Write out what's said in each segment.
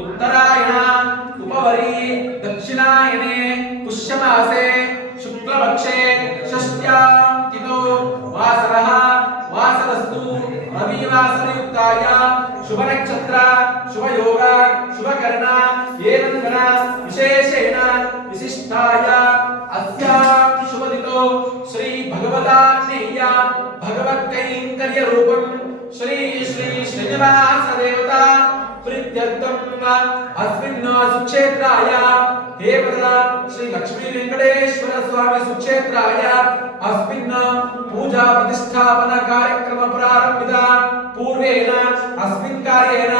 उत्तरायण उपवरी दक्षिणायने पुष्यमासे शुक्लपक्षे षष्ट्यां तिथौ वासरः वासरस्तु रविवासरयुक्तायां शुभनक्षत्र शुभयोग शुभकर्ण एवं विशेषेण विशिष्टाया अस्यां शुभदितो श्री भगवतान्नेय भगवत्कैंकर्य रूपं श्री श्री श्रीनिवास देवता प्रीत्यर्थम अस्मिन् सुक्षेत्राय हेमदला श्री लक्ष्मी वेंकटेश्वर स्वामी सुक्षेत्राय अस्मिन् पूजा प्रतिष्ठापन कार्यक्रम प्रारंभिता पूर्वेण अस्मिन् कार्येण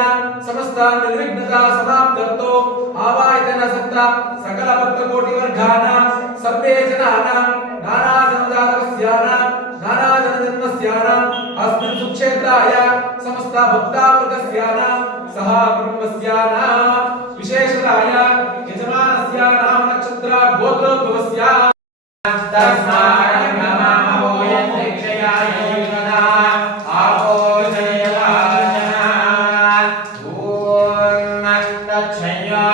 समस्त निर्विघ्नता समाप्त्यर्थो आवाहयतेन सत्ता सकल भक्त कोटि वर्गानां सर्वे जनानां नाना जनजातकस्यानां नाना जनजन्मस्यानां अस्मिन् सुक्षेत्राय समस्त भक्तावर्गस्यानां सह कुटुंबस्यानां विशेषताय यजमानस्य नाम नक्षत्र गोत्रोद्भवस्य तस्मात् नमो यक्षयाय युगदा आपो जयवाचना ओम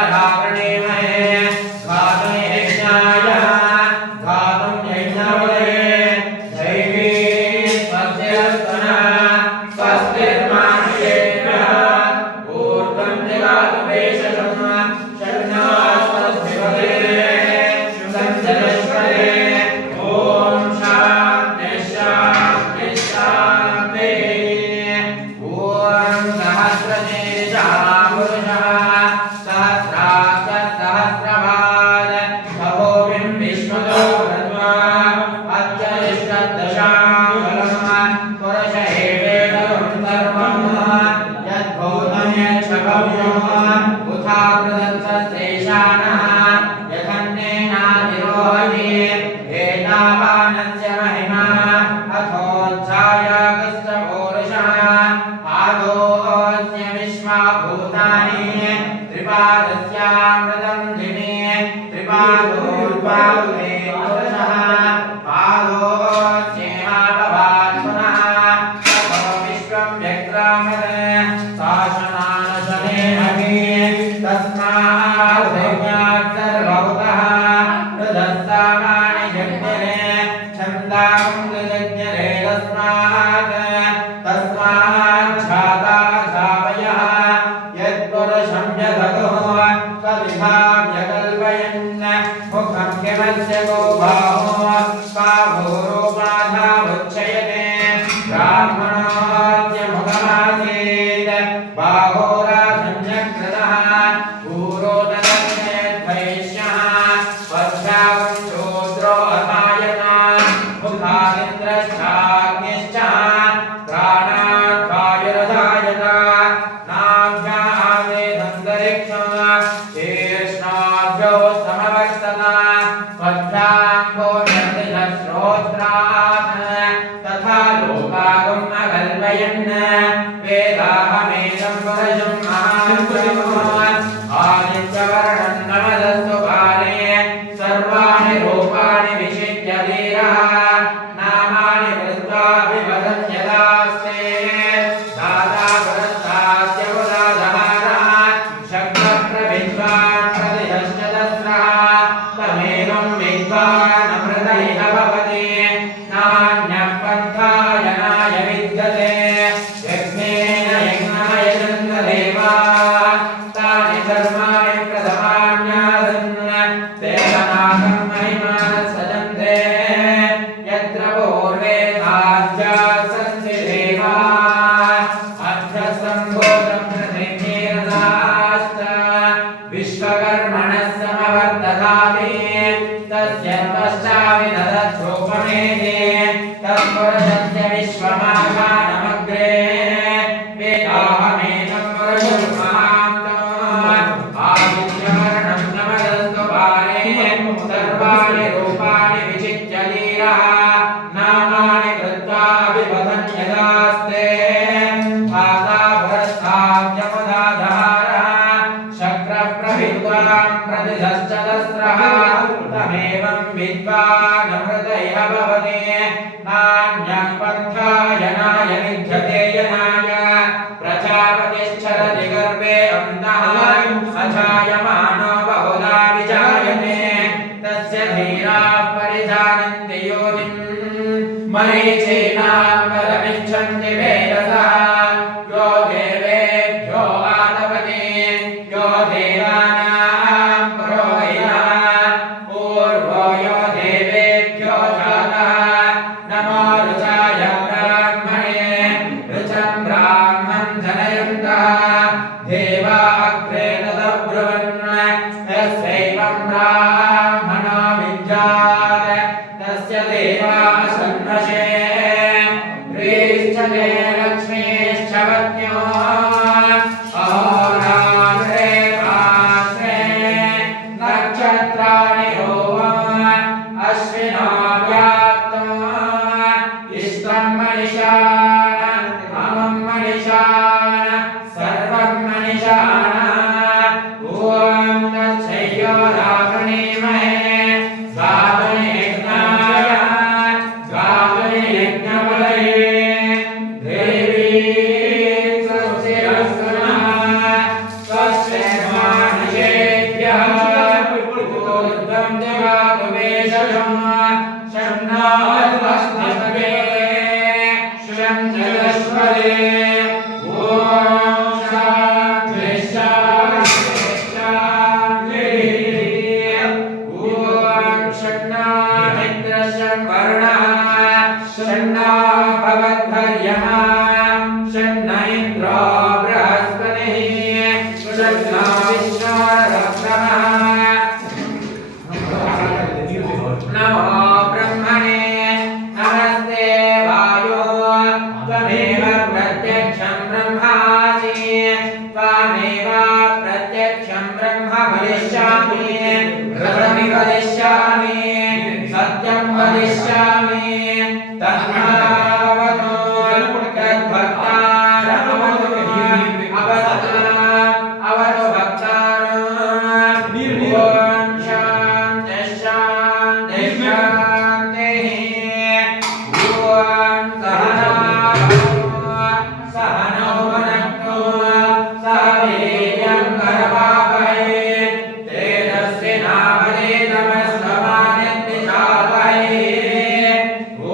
तच्छयोरावृणीमहे गातुं यज्ञाय गातुं यज्ञवले दैवी स्वस्तिरस्तनः स्वस्तिर्मानुषेभ्यः ऊर्ध्वं जगातु वेशजम् षण्णास्पदस्मिवले शुभञ्जलेश्वरे ॐ शान्ति शान्ति शान्तिः ॐ सहस्रशीर्षः पुरुषः सहस्राक्ष सहस्रपाद बभूविं विश्वतो कृत्वा अत्यरिष्टदशाङ्गुलं पुरुष एवेदं सर्वं यद्भूतं यच्छभव्यम् उथा प्रदत्तस्तेषानः यथन्नेनाधिरोहति एतावानस्य महिमा अथोऽध्यायागस्त ॐ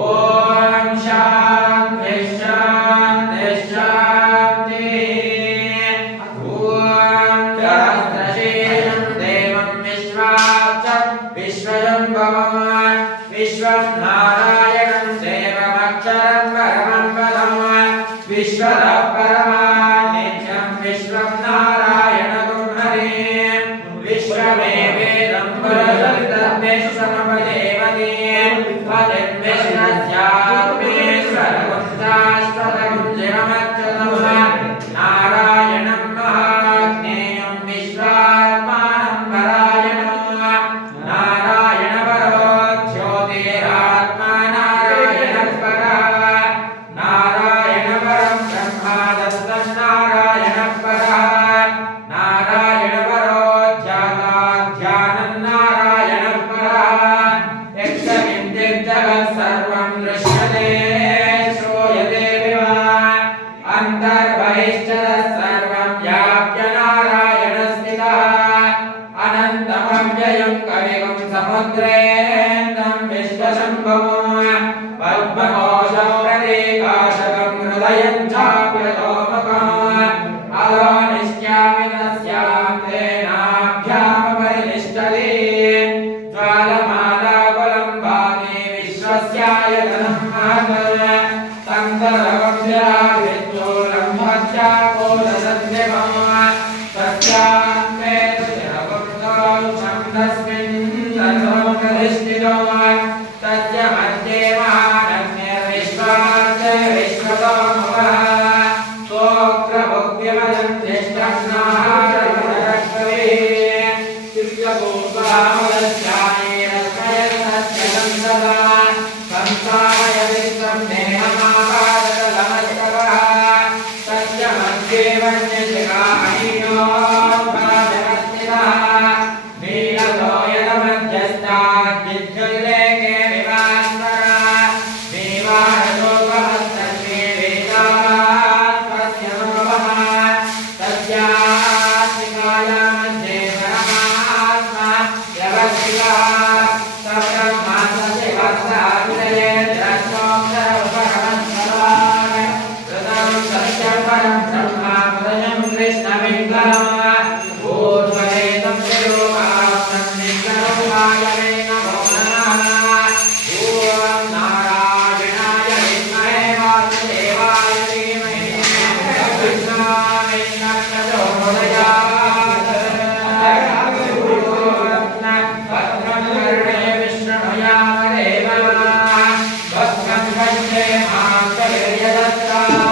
विश्वतः परमान् नित्यं विश्वं नारायणगुं हरिं विश्वमेवेदं पुरुषस्तद्विश्वमुपदेवति पतिं विश्वस्यात्मेश्वरगुं शाश्वतगुं शिवमच्युतं नारायणं महाज्ञेयं विश्वात्मानं परायणं नारायणपरो ज्योतिरात्मा नारायणः परः नारायणपरं ब्रह्मा दत्तं नारायणः परः नारायणपरो ध्यानं नारायणः परः यक्षकिञ्चिज्जगत् सर्वं दृश्यते श्रूयते विवा अन्तर्बहिश्च सर्वं व्याप्य नारायणस्थितः अनन्तमव्ययं कविगुं समुद्रेन्दं विश्वशम्भुं पद्मकोशं प्रतीकाशकं हृदयं चाप्यतोमुखम् अलोनिश्यामि तस्यां तेनाभ्यामपरिनिष्ठते ज्वालमालाकुलं भाति विश्वस्यायतनं महत् सन्तरवंशराभिज्योलं भक्त्याकोलसन्निभम् तस्यान्ते तस्मिन् तन्मोक्षधिष्ठितो तस्य मध्ये महानग्निर्विश्वास्य विश्वतोमुखः सोऽग्रभुग्यमलं ज्येष्ठज्ञाहारकविः दिव्यगोपामलस्यायेरस्मयस्तस्य सन्तता संस्थापयति तं देहमापादलमस्तकः तस्य मध्ये वन्यशिखामणियो नीलतो यदमध्यस्ताद्विद्युल्लेखे विवान्तरा देवानशोकमस्तस्मे वेदात्मस्य नमः तस्यात्मिकाया मध्ये परमात्मा व्यवस्थितः स ब्रह्मा स शिवः स विषये जगत्सोऽक्षरपरमस्वरान् ऋतं सत्यं परं ब्रह्मा हृदयं कृष्णपिङ्गलम् ऊर्ध्वरेतं विरूपाक्षं नित्यरूपाय वै नमो नमः ॐ नारायणाय विद्महे वासुदेवाय धीमहि तन्नो प्रचोदयात् भद्रं कर्णे विष्णुयामदेव भद्रं पश्ये मातर्यदत्तात्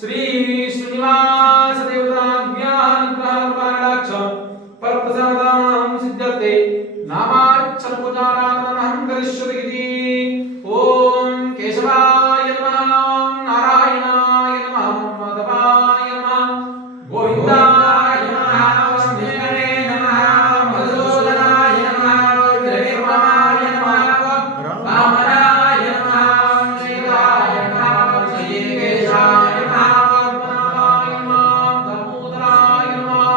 श्री श्रीनिवास देवताभ्यानुग्रहपाराक्ष परप्रसादानां सिद्ध्यर्थे नामार्चन पूजाराधनहं करिष्यामि। ओम केशवाय नमः, नारायणाय नमः, माधवाय नमः, गोविन्दाय नमः, विष्णवे नमः, मधुसूदनाय नमः, त्रिविक्रमाय नमः, वामनाय नमः, शिवाय नमः, श्रीकेशाय नमः, पद्मनाभाय नमः, दामोदराय नमः,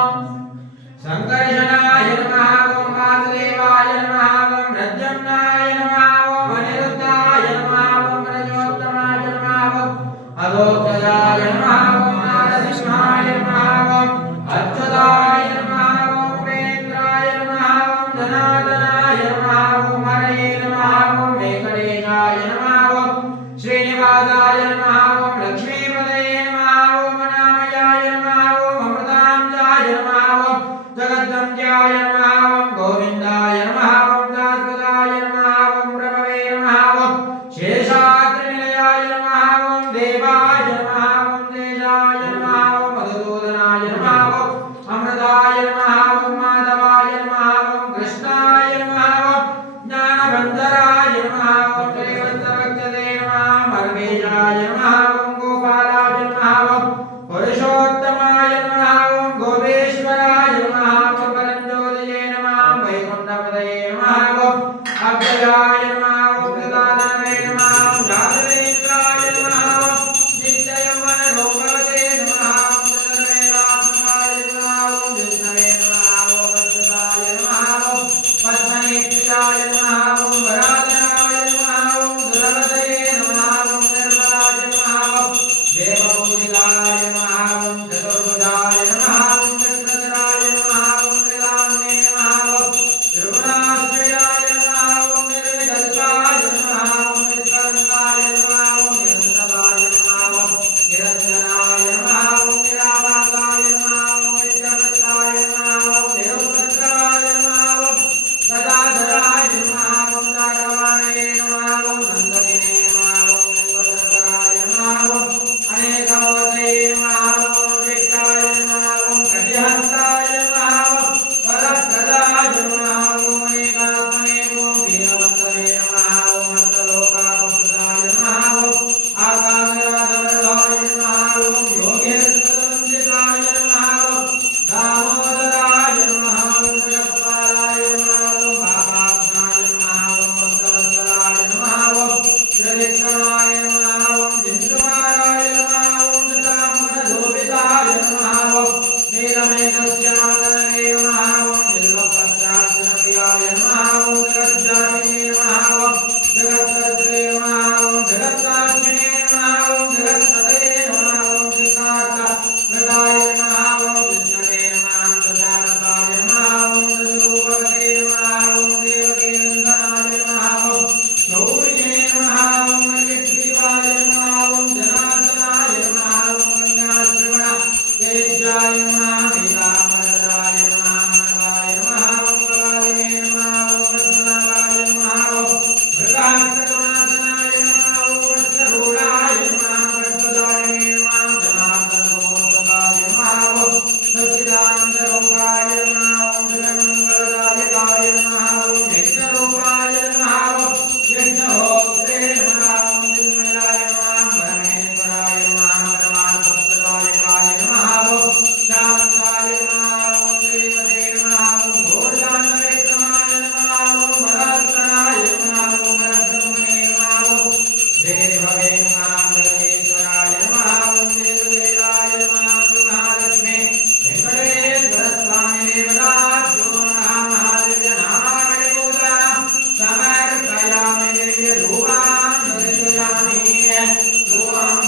शंकरशनाय नमः, वासुदेवाय नमः, प्रद्युम्नाय नमः, नारायणाय नमः ओम नारसिंहाय नमः ओम अच्युताय नमः ओम उपेन्द्राय नमः ओम जनार्दनाय नमः ओम हरये नमः ओम वेंकटेशाय नमः ओम श्रीनिवासाय नमः ओम लक्ष्मीपतये नमः ओम अनामयाय नमः ओम अमृतांजाय नमः ओम जगद्वन्द्याय नमः ओम गोविन्दाय नमः ओम शाश्वताय नमः ओम प्रभवे नमः ओम शेषाद्रिनिलयाय नमः ओम देवाय नमः ओम तेजाय नमः ओम मधुसूदनाय नमः ओम अमृताय नमः ओम माधवाय नमः ओम कृष्णाय नमः ओम ज्ञानबन्धराय नमः ओम श्रीवत्सवक्षसे नमः मर्गेशाय नमः ओम गोपालाय नमः ओम पुरुषोत्तमाय नमः ओम गोपेश्वराय नमः ओम परञ्ज्योतये नमः वैकुण्ठपतये नमः ओम अव्ययाय नमः ओम गदाधरे नमः ओम यादवेन्द्राय नमः ओम नित्ययौवनरोगवते नमः ओम सर्वेदात्मकाय नमः ओम विष्णवे नमः ओम अच्युताय नमः ओम पद्मनेत्रियाय नमः ओम वराधराय नमः ओम दुर्गतये नमः ओम निर्मलाय नमः ओम देवपूजिताय नमः ओम चतुर्भुजाय नमः ओम चक्रधराय नमः ओम त्रिलाम्ने नमः ओम त्रिगुणाश्रयाय नमः ओम निर्विकल्पाय नमः ओम निष्कलङ्काय नमः ओम निरन्तराय नमः ओम निरञ्जनाय नमः ओम निराभासाय नमः ओम नित्यवृत्ताय नमः ओम निरुपद्रवाय नमः ओम गदाधराय नमः ओम जागवाणये नमः ओम नन्दने नमः ओम वेङ्कटकराय नमः ओम अनेकमूर्तये नमः ओम विक्ताय नमः ओम कटिहस्ताय नमः ओम वरप्रदाय नमः ओम अनेकात्मने ओम वीरवन्दने नमः ओम अष्टलोकापकृताय नमः ओम आकाशराजवल्लभाय नमः ओम योगेश्वरवन्दिताय नमः ओम दामोदराय नमः ओम जगत्पालाय नमः ओम भावात्माय नमः ओम भक्तवत्सलाय नमः ओम त्रिविक्रमाय नमः ओम जिन्दुमाराय नमः ओम जटामुखशोभिताय नमः ओम नीलमेघश्यामतनवे नमः ओम बिल्वपत्रार्चनप्रियाय नमः ओम जगज्जामिने नमः ओम जगत्कर्त्रे नमः ओम जगत्साक्षिणे नमः ओम जगत्पतये नमः ओम चिन्तार्थप्रदाय नमः ओम विष्णवे नमः ओम दशानताय नमः ओम रजरूपवते नमः ओम देवकीनन्दनाय नमः ओम गौर्ये नमः ओम मल्लिग्रीवाय नमः ओम जनार्दनाय नमः ओम कन्याश्रवण तेजाय नमः पीताम्बरधराय नमः मनवाय नमः ओम कपालिने नमः ओम पद्मनाभाय नमः ओम मृगान्तकमासनाय नमः ओम अश्वरूढाय नमः पद्मधारिणे नमः जनार्दनोत्सवाय नमः ओम सच्चिदानन्दरूपाय नमः ओम जगन्मङ्गलदायकाय नमः ओम यज्ञरूपाय नमः ओम यज्ञहोत्रे नमः ओम चिन्मयाय नमः परमेश्वराय नमः परमार्थप्रदायकाय नमः ओम शान्ताय नमः ओम श्रीमते नमः ओम घोरशान्तविक्रमाय नमः ओम वरस्तराय नमः ओम वरब्रह्मणे नमः ओम देवभवे नमः जगदीश्वराय नमः ओम देवदेवाय नमः महालक्ष्मी वेङ्कटेश्वरस्वामिने वदाभ्यो नमः महादिव्यनामकलिपूजां समर्पयामि दिव्यधूपां दर्शयामि धूपां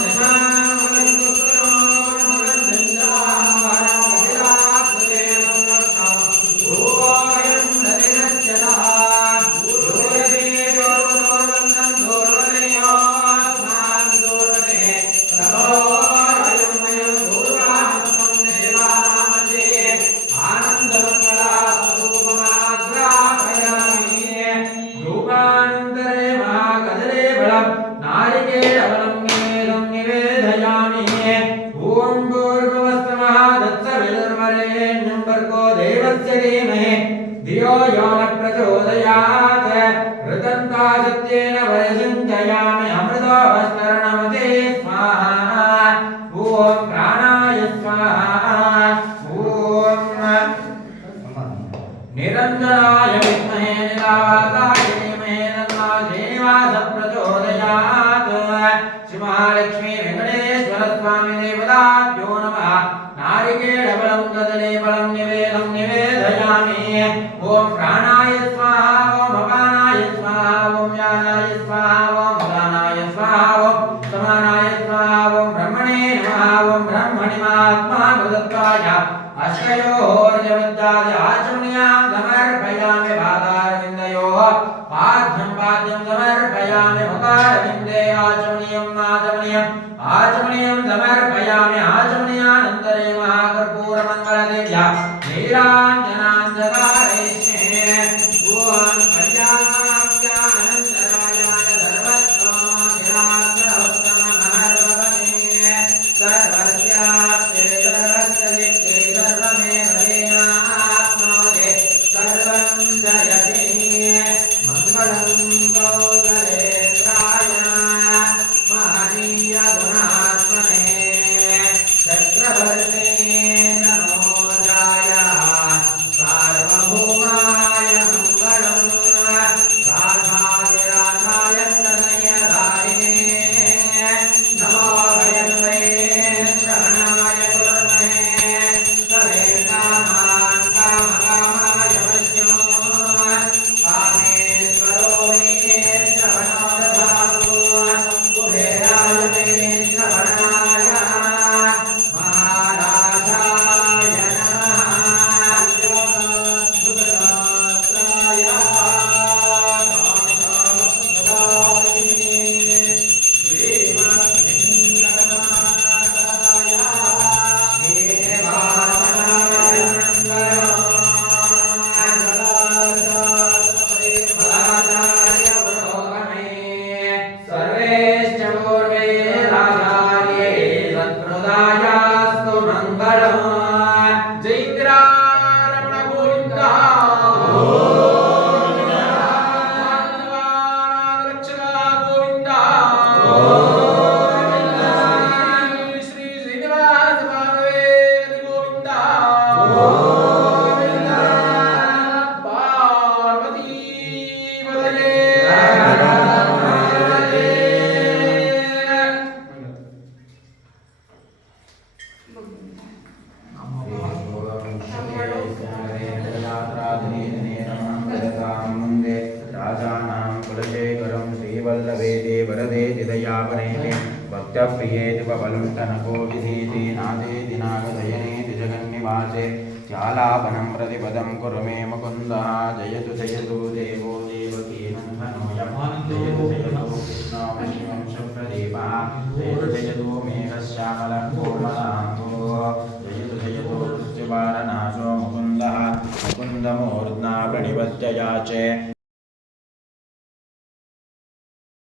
रूपानन्तरे महाकदले बलं नारिकेलबलं निवेदयामि ॐ भूर्भुवस्सुवः तत्सवितुर्वरेण्यं भर्गो देवस्य धीमहि धियो यो न प्रचोदयात् ऋतन्ता सत्येन वरसिञ्चयामि अमृतोपस्तरणमते स्वाहा ॐ प्राणाय स्वाहा ॐ निरञ्जनाय विद्महे निरावासाय धीमहि तन्नो श्रीनिवासः प्रचोदयात् श्रीमहालक्ष्मी वेङ्कटेश्वरस्वामिने वदाभ्यो नमः नारिकेलबलं कदलीफलं निवेदयामि ॐ प्राणाय स्वाहा ॐ अपानाय स्वाहा ॐ व्यानाय स्वाहा ॐ उदानाय स्वाहा ॐ समानाय स्वाहा ॐ ब्रह्मणे नमः ओम ब्रह्मणिमात्मा कृतत्वाय अष्टयोर्जवद्दादि आचमनीयां समर्पयामि पादारविन्दयोः पाद्यं समर्पयामि मुखारविन्दे आचमनीयं समर्पयामि आचमनीयानन्तरे महाकर्पूरमङ्गलदेव्या नीराञ्जनान्धकारैष्णे ॐ कल्याणाभ्यानन्तरायाय सर्वस्वामिनाथवत्तमहर्भवने सर्वस्याप्ते सर्वस्य सर्वमेव तेनाप्नोति सर्वं जयति मङ्गलं कौसलेन्द्राय महनीय गुणात्मने चक्रवर्ते नमोजाय सार्वभौमाय मङ्गलं राधाधिराधाय प्रणयधारिणे नमो वयं वै श्रवणाय कुर्महे सवे कामान् कामकामाय वश्यो कामेश्वरो वै श्रवणो दधातु कुबेराय वै श्रवणाय महाराजाय सर्वेश्च पूर्वे राधार्ये सत्प्रदायास्तु मङ्गलम् जैत्रारमण गोविन्दा रक्षका गोविन्दा श्री श्रीनिवास माधवे गोविन्दा पार्वती पदये राजानां कुलशेखरं श्रीवल्लभे वरदे दिदयापनेति भक्तप्रियेति पवलुण्ठनकोटिधीति नादेति नागदयनेति जगन्निवासे ध्यालापनं प्रतिपदं कुरु मे मुकुन्दः जयतु जयतु देवो देवकी नन्दनोऽयं जयतु जयतु कृष्णवंशप्रदीपः जयतु जयतु मेघश्यामलं कोमलाङ्गो जयतु जयतु मृत्युवारनाशो मुकुन्दः मुकुन्दमूर्ध्ना प्रणिपत्य याचे